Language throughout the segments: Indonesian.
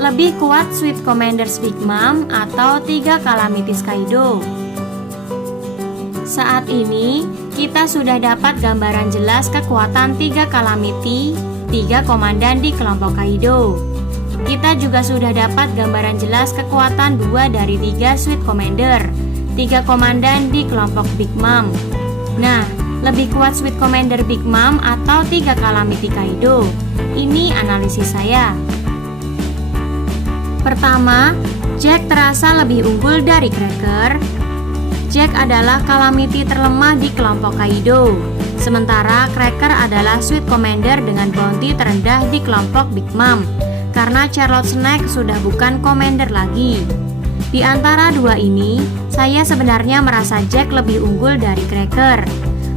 Lebih kuat Sweet Commander's Big Mom atau 3 Calamities Kaido? Saat ini kita sudah dapat gambaran jelas kekuatan 3 Calamity, 3 komandan di kelompok Kaido. Kita juga sudah dapat gambaran jelas kekuatan 2 dari 3 Sweet Commander, 3 komandan di kelompok Big Mom. Nah, lebih kuat Sweet Commander Big Mom atau 3 Calamity Kaido? Ini analisis saya. Pertama, Jack terasa lebih unggul dari Cracker. Jack adalah Calamity terlemah di kelompok Kaido, sementara Cracker adalah Sweet Commander dengan bounty terendah di kelompok Big Mom, karena Charlotte Snack sudah bukan Commander lagi. Di antara dua ini, saya sebenarnya merasa Jack lebih unggul dari Cracker.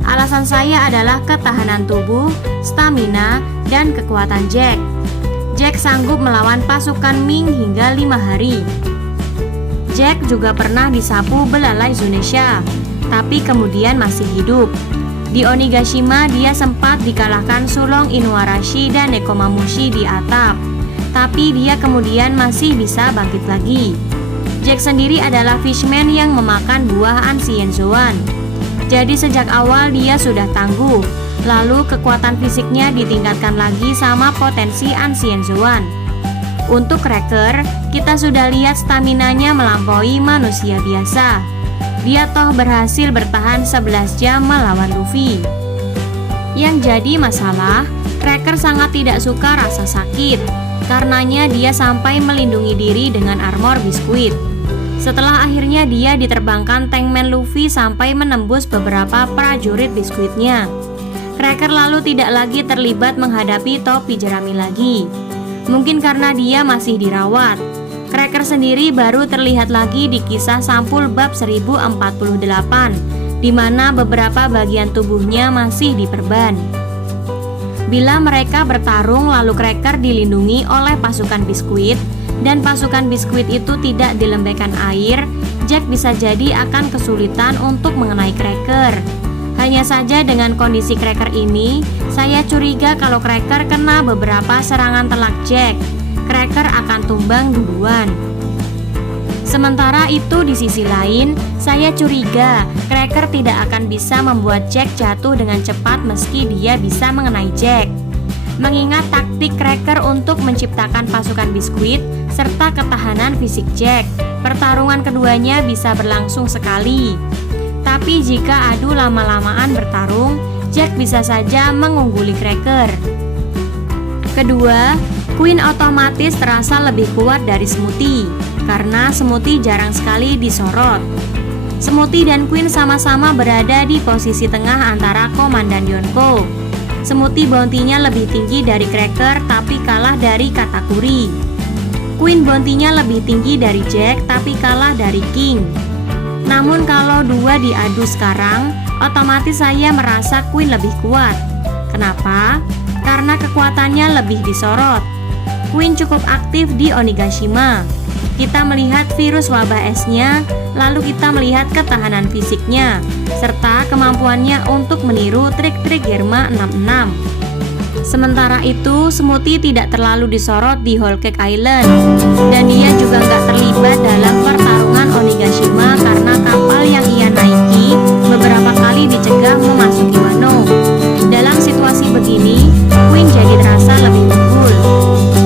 Alasan saya adalah ketahanan tubuh, stamina, dan kekuatan Jack. Jack sanggup melawan pasukan Ming hingga 5 hari. Jack juga pernah disapu belalai Zunisha, tapi kemudian masih hidup. Di Onigashima dia sempat dikalahkan Sulong Inuarashi dan Nekomamushi di atap, tapi dia kemudian masih bisa bangkit lagi. Jack sendiri adalah fishman yang memakan buah Ancient Zoan. Jadi sejak awal dia sudah tangguh, lalu kekuatan fisiknya ditingkatkan lagi sama potensi Ancient Zoan. Untuk Cracker, kita sudah lihat staminanya melampaui manusia biasa. Dia toh berhasil bertahan 11 jam melawan Luffy. Yang jadi masalah, Cracker sangat tidak suka rasa sakit. Karenanya dia sampai melindungi diri dengan armor biskuit. Setelah akhirnya dia diterbangkan Tankman Luffy sampai menembus beberapa prajurit biskuitnya, Cracker lalu tidak lagi terlibat menghadapi topi jerami lagi. Mungkin karena dia masih dirawat. Cracker sendiri baru terlihat lagi di kisah sampul bab 1048, di mana beberapa bagian tubuhnya masih diperban. Bila mereka bertarung lalu Cracker dilindungi oleh pasukan biskuit, dan pasukan biskuit itu tidak dilembekkan air, Jack bisa jadi akan kesulitan untuk mengenai Cracker. Hanya saja dengan kondisi Cracker ini, saya curiga kalau Cracker kena beberapa serangan telak Jack, Cracker akan tumbang duluan. Sementara itu di sisi lain, saya curiga Cracker tidak akan bisa membuat Jack jatuh dengan cepat meski dia bisa mengenai Jack. Mengingat taktik Cracker untuk menciptakan pasukan biskuit serta ketahanan fisik Jack, pertarungan keduanya bisa berlangsung sekali. Tapi jika adu lama-lamaan bertarung, Jack bisa saja mengungguli Cracker. Kedua, Queen otomatis terasa lebih kuat dari Smoothie, karena Smoothie jarang sekali disorot. Smoothie dan Queen sama-sama berada di posisi tengah antara Komandan Yonko. Smoothie bounty-nya lebih tinggi dari Cracker tapi kalah dari Katakuri. Queen bounty-nya lebih tinggi dari Jack tapi kalah dari King. Namun kalau dua diadu sekarang, otomatis saya merasa Queen lebih kuat. Kenapa? Karena kekuatannya lebih disorot. Queen cukup aktif di Onigashima. Kita melihat virus wabah esnya, lalu kita melihat ketahanan fisiknya, serta kemampuannya untuk meniru trik-trik Germa 66. Sementara itu, Smoothie tidak terlalu disorot di Whole Cake Island, dan dia juga nggak terlibat dalam pertarungan Onigashima karena kapal yang ia naiki beberapa kali dicegah memasuki Wano. Dalam situasi begini, Queen jadi terasa lebih unggul.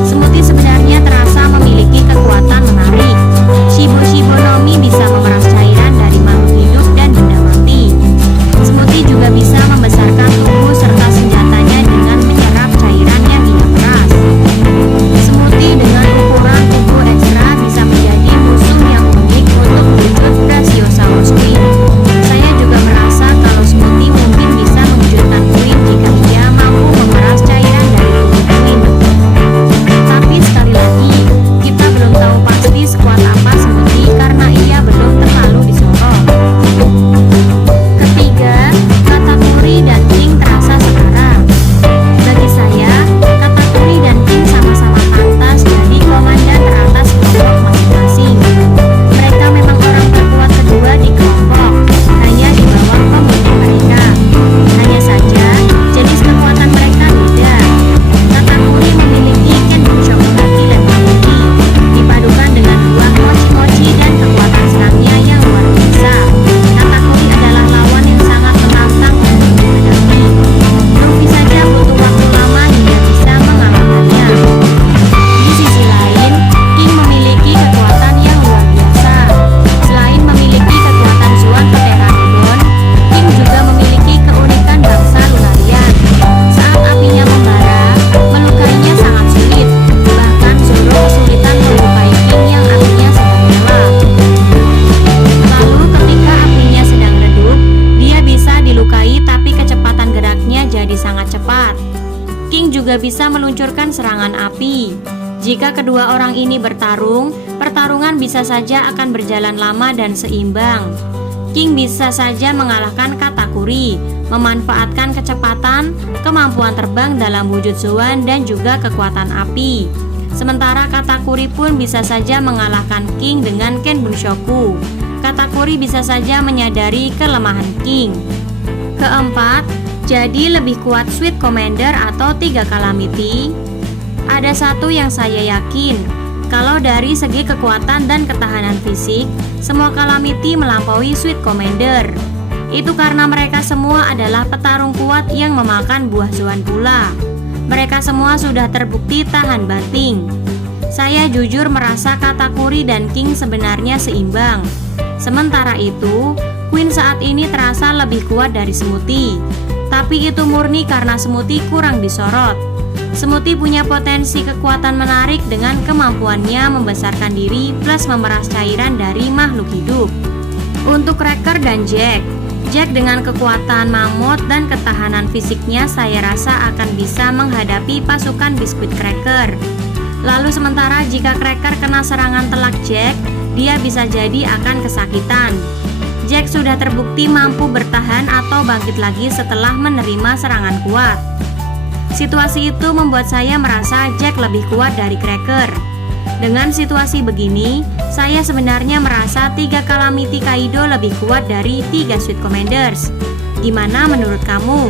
Smoothie sebenarnya terasa memiliki kekuatan menarik. Shibo Nomi bisa memeras cairan dari makhluk hidup dan benda mati. Smoothie juga bisa membesarkan tubuh serta senjatanya dengan menyerap cairan yang ia peras. Smoothie dengan ukuran tubuh ekstra bisa menjadi musuh yang unik untuk wujud Brachiosaurus Queen. Saya juga merasa kalau Smoothie mungkin bisa mewujudkan Queen jika ia mampu memeras cairan dari tubuh Queen. melakukan serangan api. Jika kedua orang ini bertarung, pertarungan bisa saja akan berjalan lama dan seimbang. King bisa saja mengalahkan Katakuri, memanfaatkan kecepatan, kemampuan terbang dalam wujud Zoan dan juga kekuatan api. Sementara Katakuri pun bisa saja mengalahkan King dengan Ken Bunshoku. Katakuri bisa saja menyadari kelemahan King. Keempat, jadi lebih kuat Sweet Commander atau 3 Calamity? Ada satu yang saya yakin, kalau dari segi kekuatan dan ketahanan fisik, semua Calamity melampaui Sweet Commander. Itu karena mereka semua adalah petarung kuat yang memakan buah Zoan pula. Mereka semua sudah terbukti tahan banting. Saya jujur merasa Katakuri dan King sebenarnya seimbang. Sementara itu, Queen saat ini terasa lebih kuat dari Smoothie. Tapi itu murni karena Smoothie kurang disorot. Smoothie punya potensi kekuatan menarik dengan kemampuannya membesarkan diri plus memeras cairan dari makhluk hidup. Untuk Cracker dan Jack dengan kekuatan mammoth dan ketahanan fisiknya saya rasa akan bisa menghadapi pasukan biskuit Cracker. Lalu sementara jika Cracker kena serangan telak Jack, dia bisa jadi akan kesakitan. Jack sudah terbukti mampu bertahan atau bangkit lagi setelah menerima serangan kuat. Situasi itu membuat saya merasa Jack lebih kuat dari Cracker. Dengan situasi begini, saya sebenarnya merasa 3 Calamity Kaido lebih kuat dari 3 Sweet Commanders. Gimana menurut kamu?